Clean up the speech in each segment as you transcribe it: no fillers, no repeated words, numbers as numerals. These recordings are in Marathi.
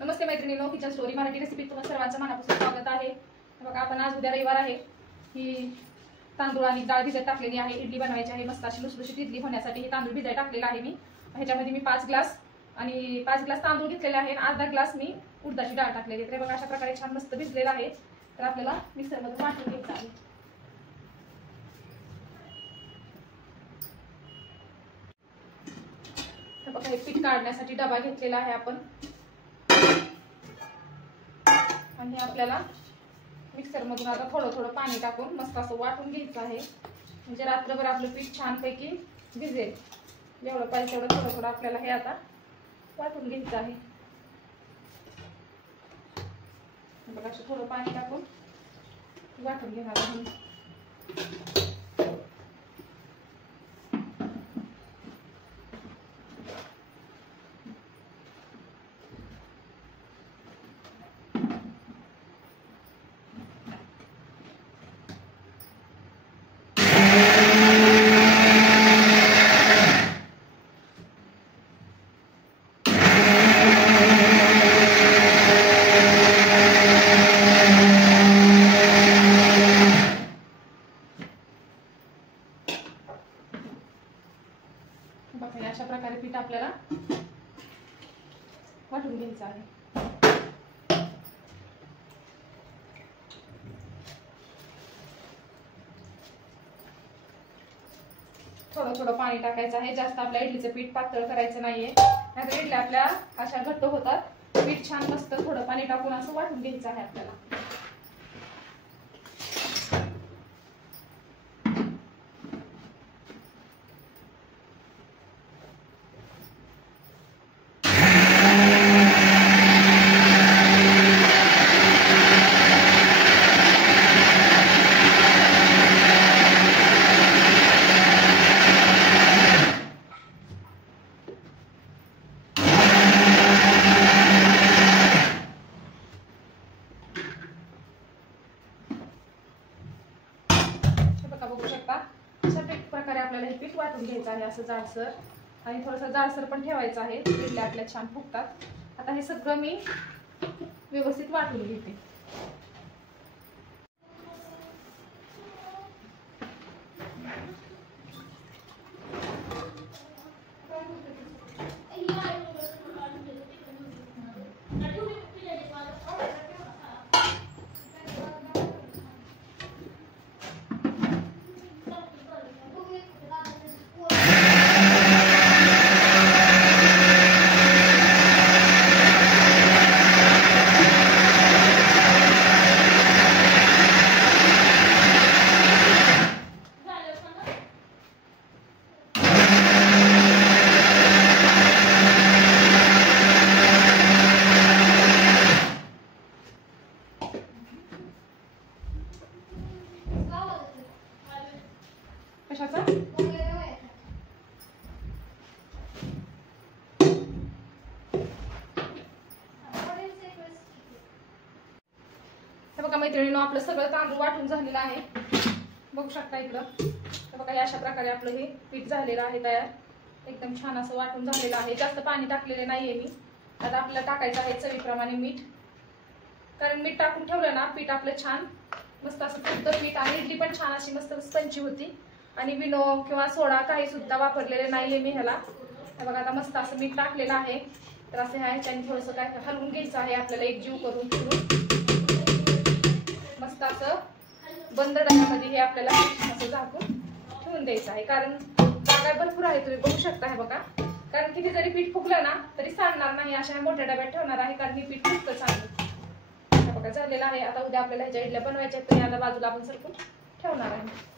नमस्ते मैत्रिणींनो, किचन स्टोरी मराठी रेसिपी तुम्हा सर्वांचं मनापासून स्वागत आहे। बघा आपण आज उद्या रविवार आहे, ही तांदूळ आणि डाळ भिजत टाकलेली आहे। इडली बनवायची आहे, मस्त अशी लुसलुशीत इडली होण्यासाठी हे तांदूळ भिजत टाकलेला आहे मी। ह्याच्यामध्ये मी 5 ग्लास तांदूळ घेतलेले आहे आणि अर्धा ग्लास मी उडदाची डाळ टाकलेली आहे। तर बघा अशा प्रकारे छान मस्त भिजलेला आहे। तर आपल्याला मिक्सरमध्ये वाटून घ्यायचं आहे। तर बघा हे पीठ काढण्यासाठी डबा घेतलेला आहे आपण, आणि आपल्याला मिक्सर मधून आता थोडं थोडं पाणी टाकून मस्त असं वाटून घ्यायचं आहे। म्हणजे रात्रभर आपलं पीठ छानपैकी भिजेल। जेवढं पाहिजे तेवढं थोडं थोडं आपल्याला हे आता वाटून घ्यायचं आहे। बघा असं थोडं पाणी टाकून वाटून घेणार आहे। बघा अशा प्रकारे पीठ आपल्याला वाटून घ्यायचं आहे। थोडं थोडं पाणी टाकायचं आहे, जास्त आपल्या इडलीचं पीठ पातळ करायचं नाहीये, नाहीतर इडल्या आपल्या अशा घट्ट होतात। पीठ छान मस्त थोडं पाणी टाकून असं वाटून घ्यायचं आहे आपल्याला। बघू शकता अशा प्रकारे आपल्याला हे पीठ वाटून घ्यायचं आहे, असं जाडसर, आणि थोडंसं जाडसर पण ठेवायचं आहे। इडल्या आपल्या छान फुगतात। आता हे सगळं मी व्यवस्थित वाटून घेते। कशाचा बघा मैत्रिणींनो, आपलं सगळं तांदूळ वाटून झालेलं आहे। बघू शकता इकडं। तर बघा अशा प्रकारे आपलं हे पीठ झालेलं आहे तयार। एकदम छान असं वाटून झालेलं आहे। जास्त पाणी टाकलेले नाहीये मी। आता आपल्याला टाकायचं आहे चवीप्रमाणे मीठ, कारण मीठ टाकून ठेवलं ना पीठ आपलं छान मस्त असं फुगतं पीठ, आणि इडली पण छान अशी मस्त स्पंची होती। आणि विनो किंवा सोडा काही सुद्धा वापरलेले नाहीये मी ह्याला। बघा आता मस्त असं मीठ टाकलेलं आहे। तर असं ह्याच्याने थोडंसं काय हलवून घ्यायचं आहे आपल्याला, एक जीव करून मस्त असं बंद डब्यामध्ये हे आपल्याला असं झाकून ठेवून द्यायचं आहे। कारण जागा भरपूर आहे, तुम्ही बघू शकता हे बघा। कारण किती जरी पीठ फुगलं ना तरी सांडणार नाही, अशा मोठ्या डब्यात ठेवणार आहे, कारण हे पीठ फुगतं चांगलं। बघा झालेलं आहे। आता उद्या आपल्याला ह्याच्या इडल्या बनवायच्या, तर याला बाजूला आपण सरकून ठेवणार आहे।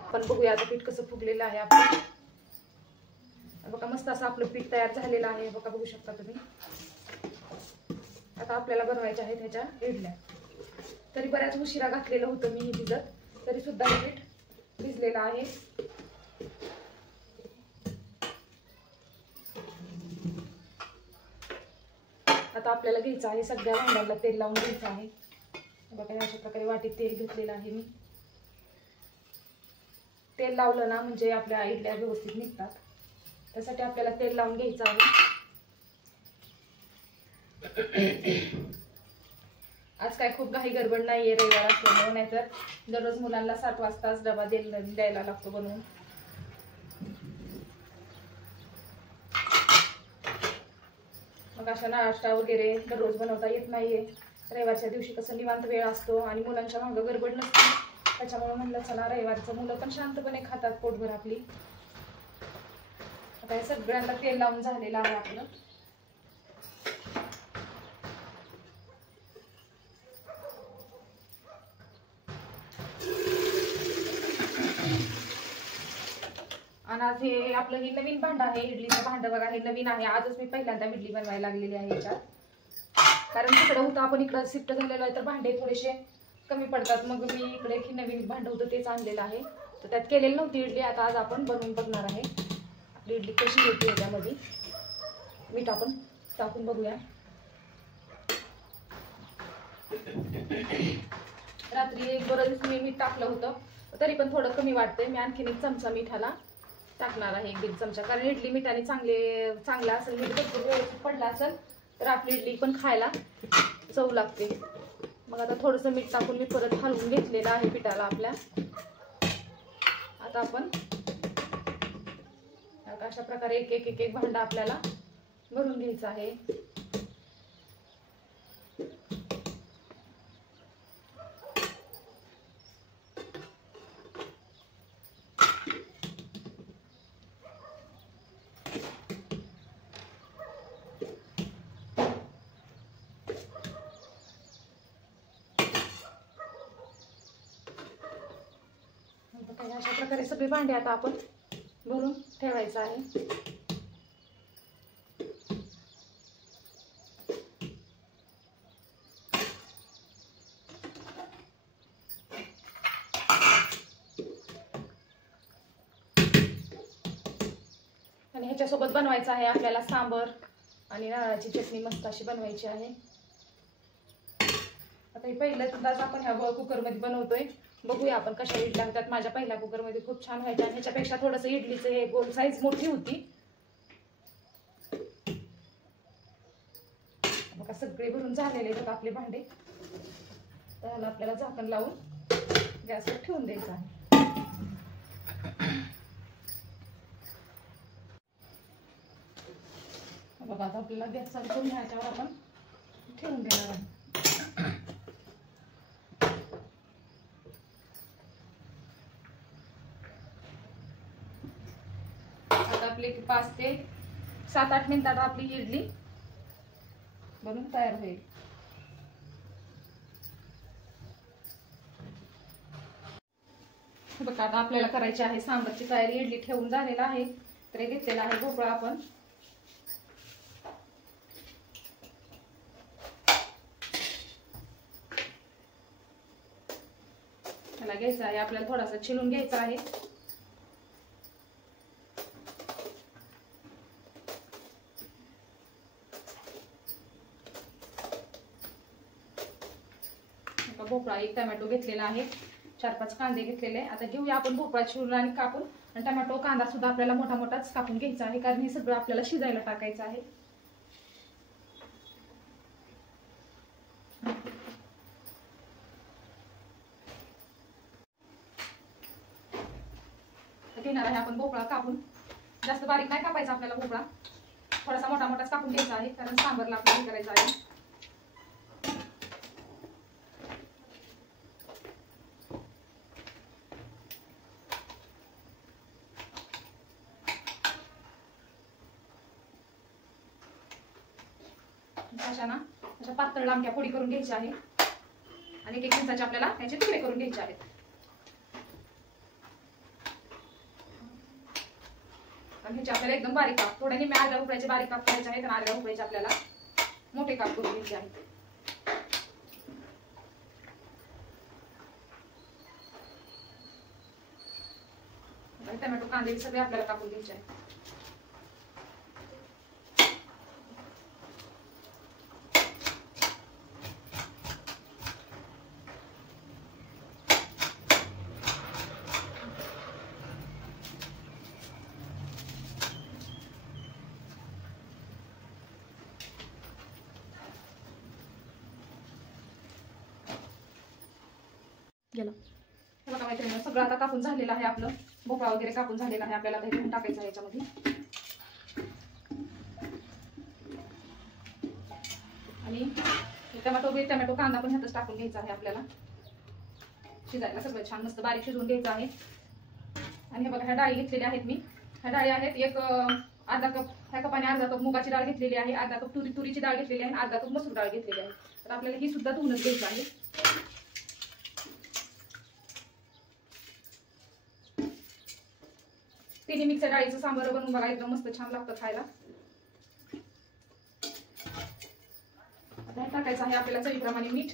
आपण बघूया आता पीठ कसं फुगलेलं आहे आपलं। बघा मस्त असं आपलं पीठ तयार झालेलं आहे, बघा बघू शकता तुम्ही। आता आपल्याला बनवायच्या आहेत ह्याच्या इडल्या। तरी बऱ्याच उशिरा घातलेलं होतं मी हे भिजत, तरी सुद्धा हे पीठ भिजलेलं आहे। आता आपल्याला घ्यायचं आहे, सगळ्या भांड्याला तेल लावून घ्यायचं आहे। बघा अशा प्रकारे वाटीत तेल घेतलेलं आहे मी। तेल लावलं ना म्हणजे आपल्या इडल्या व्यवस्थित निघतात। त्यासाठी आपल्याला तेल लावून घ्यायचं आहे. आज काय खूप काही गडबड नाहीये रविवार असल्यामुळे, नाहीतर दररोज मुलांना 7 वाजताच डबा द्यायला लागतो बनवून. मग अशा नाश्ता वगैरे दररोज बनवता येत नाहीये. रविवारच्या दिवशी कसं निवांत वेळ असतो आणि मुलांच्या मागं गडबड नसते. त्याच्यामुळे म्हणलं चला रविवारचं मुलं पण शांतपणे खातात पोटभर आपली. आता हे सगळ्यांना तेल लावून झालेलं आहे आपलं. आणि आज हे आपलं हे नवीन भांडं आहे, इडलीचं भांडं बघा, हे नवीन आहे. आजच मी पहिल्यांदा इडली बनवायला लागलेली आहे याच्यात. कारण तिकडं होतं आपण इकडं शिफ्ट झालेलो आहे तर भांडे थोडेसे कमी पडतात. मग मी इकडे की नवीन भांडं होतं तेच आणलेलं आहे. तर त्यात केलेली नव्हती इडली. आता आज आपण बनवून बघणार आहे आपली इडली कशी होती. याच्यामध्ये मीठ आपण टाकून बघूया. रात्री बरंच मी मीठ टाकलं होतं, तरी पण थोडं कमी वाटतंय. मी आणखीन 1 चमचा मीठाला टाकणार आहे, 1-1.5 चमचा. कारण इडली मिठाने चांगलं असेल, मीठ भरपूर व्यवस्थित पडलं असेल तर आपली इडली पण खायला चव लागते. मग आता थोडंसं मीठ टाकून मी परत हलवून घेतलेलं आहे पिठाला आपल्या. आता आपण अशा प्रकारे एक भांडं आपल्याला भरून घ्यायचं आहे. अशा प्रकारे सगळे भांडे आता आपण भरून ठेवायचं आहे. आणि ह्याच्यासोबत बनवायचं आहे आपल्याला सांबर आणि नारळाची चटणी मस्त अशी बनवायची आहे. आता हे पहिल्यांदाच आपण ह्या कुकरमध्ये बनवतोय. बघूया आपण कशा इडल्या होतात. माझ्या पहिल्या कुकरमध्ये खूप छान व्हायच्या आणि ह्याच्यापेक्षा थोडंसं इडलीचं हे गोल साईज मोठी होती. बघा सगळे भरून झालेले आहेत आपले भांडे. त्याला आपल्याला झाकण लावून गॅसवर ठेवून द्यायचं आहे. बघा आता आपल्याला गॅस चालू करून ह्याच्यावर आपण ठेवून देणार आहे. आपली 5 ते 7-8 मिनिटात आपली इडली बनून तयार होईल. बघा आता आपल्याला करायची आहे सांबारची तयारी. इडली ठेवून झालेला आहे. तर घेतलेला आहे भोपळा आपण. त्याला घ्यायचा आहे आपल्याला, थोडासा छिलून घ्यायचा आहे. भोपळा 1 टोमॅटो घेतलेला आहे, 4-5 कांदे घेतलेले. आता घेऊया आपण भोपळा चिरून आणि कापून, आणि टोमॅटो कांदा सुद्धा आपल्याला मोठा मोठाच कापून घ्यायचा आहे, कारण हे सगळं आपल्याला शिजायला टाकायचं आहे. घेणार आहे आपण भोपळा कापून. जास्त बारीक नाही कापायचा आपल्याला भोपळा, थोडासा मोठा मोठाच कापून घ्यायचा आहे, कारण सांबरला आपल्याला करायचं आहे. अशा पातळ लांबक्या पोळी करून घ्यायच्या आहे आणि 1-1 इंचाचे आपल्याला त्याचे तुकडे करून घ्यायचे आहेत. आणि ह्याचे आपल्याला एकदम बारीक काप, थोडे निम्मे अर्ध्या रुपयाचे बारीक काप करायचे आहेत आणि अर्ध्या रुपयाचे आपल्याला मोठे काप करून घ्यायचे आहेत. टोमॅटो कांदे सगळे आपल्याला कापून घ्यायचे आहेत. गेलं. हे बघा मैत्रिणी, सगळं आता कापून झालेलं आहे आपलं. भोपळा वगैरे कापून झालेला आहे. आपल्याला हे टाकायचं आहे याच्यामध्ये. आणि टमॅटो कांदा पण ह्यातच टाकून घ्यायचा आहे आपल्याला. शिजायला सगळं छान मस्त बारीक शिजवून घ्यायचं आहे. आणि हे बघा ह्या डाळी घेतलेल्या आहेत मी. ह्या डाळी आहेत एक अर्धा कप, ह्या कपाने अर्धा कप मुगाची डाळ घेतलेली आहे, अर्धा कप तुरीची डाळ घेतलेली आहे, अर्धा कप मसूर डाळ घेतलेली आहे. तर आपल्याला ही सुद्धा धुवूनच घ्यायचं आहे. तिन्ही मिक्स डाळीचं सांबार बनवून बघा, एकदम मस्त छान लागतं खायला. आता टाकायचं आहे आपल्याला चवीप्रमाणे मीठ.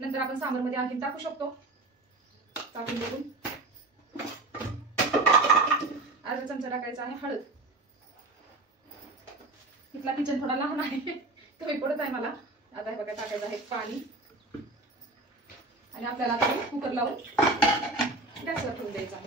नंतर आपण सांबार मध्ये आणखी टाकू शकतो. टाकून बघून अर्धा चमचा टाकायचा आहे हळद. इथला किचन थोडा लहान आहे, कमी पडत आहे मला. आता हे बघा टाकायचं आहे पाणी. आणि आपल्याला आता कुकर लावून गॅसवर ठेवून द्यायचं आहे.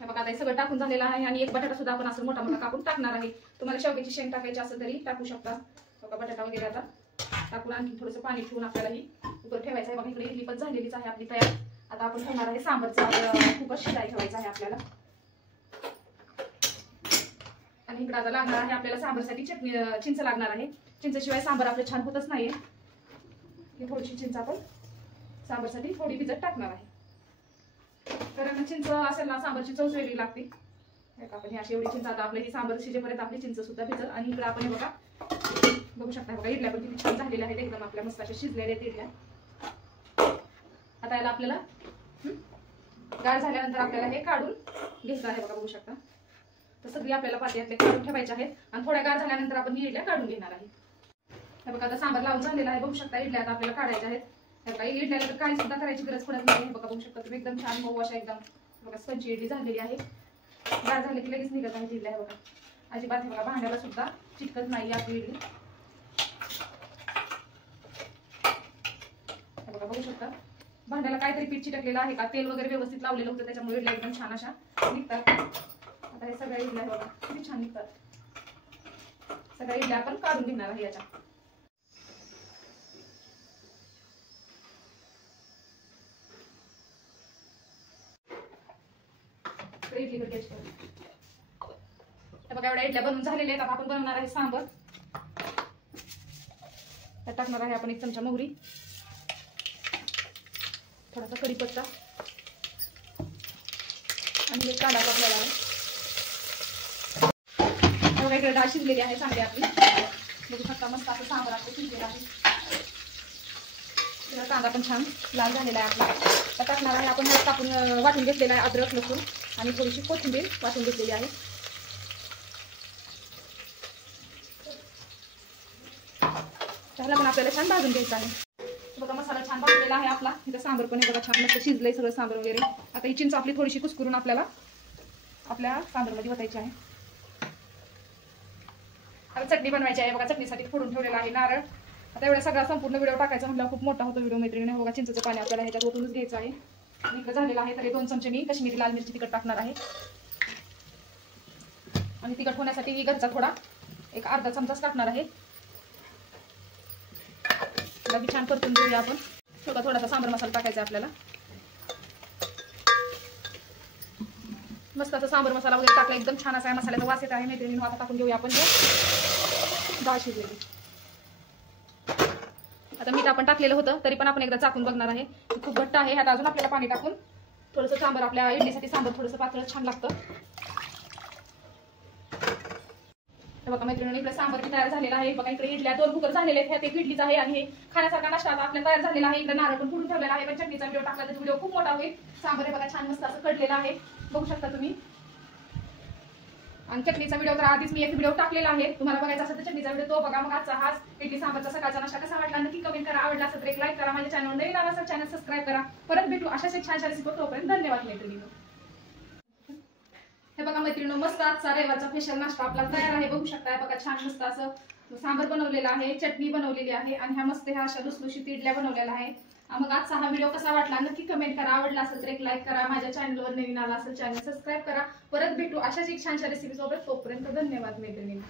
हे बघा आता हे सगळं टाकून झालेलं आहे. आणि एक बटाटा सुद्धा आपण असं मोठा मोठा कापून टाकणार आहे. तुम्हाला शेवग्याची शेंग टाकायची असेल तरी टाकू शकता. बघा बटाटा वगैरे आता टाकून आणखी थोडंसं पाणी ठेवून आपल्याला ही कुकर ठेवायचं आहे. बघा इकडे इडली पण झालेलीच आहे आपली तयार. आता आपण ठेवणार आहे सांबारचा कुकर शिजायला ठेवायचा आहे आपल्याला. आणि इकडे आता लागणार आहे आपल्याला सांबारसाठी चिंच लागणार आहे. चिंचेशिवाय सांबार आपलं छान होतच नाहीये. ही थोडीशी चिंच आपण सांबारसाठी थोडी भिजत टाकणार आहे. कारण चिंच असेल ना सांबारची चव वेगळी लागते. आपण ही अशी एवढी चिंच आता आपलं ही सांबार शिजेपर्यंत आपली चिंच सुद्धा भिजत. आणि इकडे आपण हे बघा बघू शकता. बघा इडल्या पण किती छान झालेल्या आहेत, एकदम आपल्या मस्त अशा शिजलेल्या आहेत इडल्या. आता याला आपल्याला गार झाल्यानंतर आपल्याला हे काढून घ्यायचं आहे. बघा बघू शकता. तर सगळी आपल्याला पातेल्यातले काढून ठेवायचे आहेत. आणि थोड्या गार झाल्यानंतर आपण ही इडल्या काढून घेणार आहे. हे बघा आता सांबार लावून झालेला आहे. बघू शकता इडल्या आता आपल्याला काढायच्या आहेत. हे बघा इडल्याला तर काही सुद्धा करायची गरज पडत नाही. बघा बघू शकता तुम्ही, एकदम छान मऊ अशा एकदम बघा स्पंजी इडली झालेली आहे. गार झाले की लगेच निघत आहे इडल्या. बघा अजिबात हे बघा भांड्याला सुद्धा चिटकत नाही आपली इडली. हे बघा बघू शकता भांड्याला काहीतरी पीठ चिटकलेलं आहे का, तेल वगैरे व्यवस्थित लावलेलं होतं त्याच्यामुळे इडल्या एकदम छान अशा निघतात. आता हे सगळ्या इडल्या बघा किती छान निघतात. सगळ्या इडल्या आपण काढून घेणार आहे याच्या. इडली बघा एवढ्या इडल्या बनवून झालेल्या आहेत. आता आपण बनवणार आहे सांबर. त्यात टाकणार आहे आपण 1 चमचा मोहरी, थोडासा कढीपत्ता आणि एक कांदा कापलेला आहे. वेगळी डाळ शिजलेली आहे चांगली आपली. बघू शकता मस्त असं सांबार आपलं शिजलेलं आहे. कांदा पण छान लाल झालेला आहे आपला. तर टाकणार आहे आपण कापून वाटून घेतलेला आहे अद्रक लसूण आणि थोडीशी कोथिंबीर वाटून घेतलेली आहे. त्याला पण आपल्याला छान भाजून घ्यायचं आहे. बघा मसाला छान भाजलेला आहे आपला. इथं सांबार पण बघा छान मस्त शिजलंय सगळं सांबार वगैरे. आता ही चिंच आपली थोडीशी कुस्करून आपल्याला आपल्या सांबारमध्ये ओतायची आहे. आता चटणी बनवायची आहे. बघा चटणीसाठी फोडून ठेवलेला आहे नारळ. आता एवढा सगळा संपूर्ण व्हिडिओ टाकायचा म्हटलं खूप मोठा होतो व्हिडिओ मैत्रिणी. बघा चिंचेचं पाणी आपल्याला ह्याच्यात ओतूनच घ्यायचं आहे. आणि इकडे झालेलं आहे तरी 2 चमचे मी काश्मीरी लाल मिरची तिखट टाकणार आहे. आणि तिखट होण्यासाठी मी घरचा थोडा एक अर्धा चमचाच टाकणार आहे. त्याला छान परतून घेऊया आपण. थोडासा सांबार मसाला टाकायचा आपल्याला. मस्त असा सांबार मसाला वगैरे टाकला एकदम छान असा मसाल्याचा वास येत आहे मैत्रिणींनो. आता टाकून घेऊया आपण डाळ शिजलेली. आता मीठ आपण टाकलेलं होतं तरी पण आपण एकदा चाकून बघणार आहे. खूप घट्ट आहे. आता अजून आपल्याला पाणी टाकून थोडंसं सांबार आपल्या इडलीसाठी सांबार थोडंसं पातळ छान लागतं. बघा मैत्रिणींनो इकडे सांबार तयार झालेला आहे. बघा इकडे इडल्या 2 कुकर झालेले आहेत. ह्यात एक इडलीच आहे आणि हे खाण्यासारखा नाश्ता आता आपल्या तयार झालेला आहे. इकडे नारळ पण फोडून ठेवलेला आहे. पण चटणीचा व्हिडिओ टाकला तर व्हिडिओ खूप मोठा होईल. सांबार हे बघा छान मस्त असं कडलेलं आहे. बघू शकता तुम्ही. आणि चटणीचा व्हिडिओ तर आधीच मी एक व्हिडिओ टाकलेला आहे. तुम्हाला बघायचा असेल तर चटणीचा व्हिडिओ तो बघा. मग आजचा हाच इडली सांबारचा सकाळचा नाश्ता कसा वाटला नक्की कमेंट करा. आवडला असेल तर एक लाईक करा. माझ्या चॅनल नवीन आला असेल चॅनल सबस्क्राईब करा. परत भेटू अशाच एक छान रेसिपी. तोपर्यंत धन्यवाद मैत्रिणींनो. हे बघा मैत्रिणींनो मस्त आजचा रविवारचा स्पेशल नाश्ता आपला तयार आहे. बघू शकता बघा छान मस्त असं सांबार बनवलेला आहे, चटणी बनवलेली आहे आणि ह्या मस्त ह्या अशा लुसलुशीत इडल्या बनवलेल्या आहे. मग आजचा हा व्हिडिओ कसा वाटला नक्की कमेंट करा. आवडला असेल तर एक लाईक करा. माझ्या चॅनलवर नवीन आला असेल चॅनल सबस्क्राईब करा. परत भेटू अशाच एक छानशा रेसिपी सोबत. तोपर्यंत धन्यवाद मैत्रिणींनो.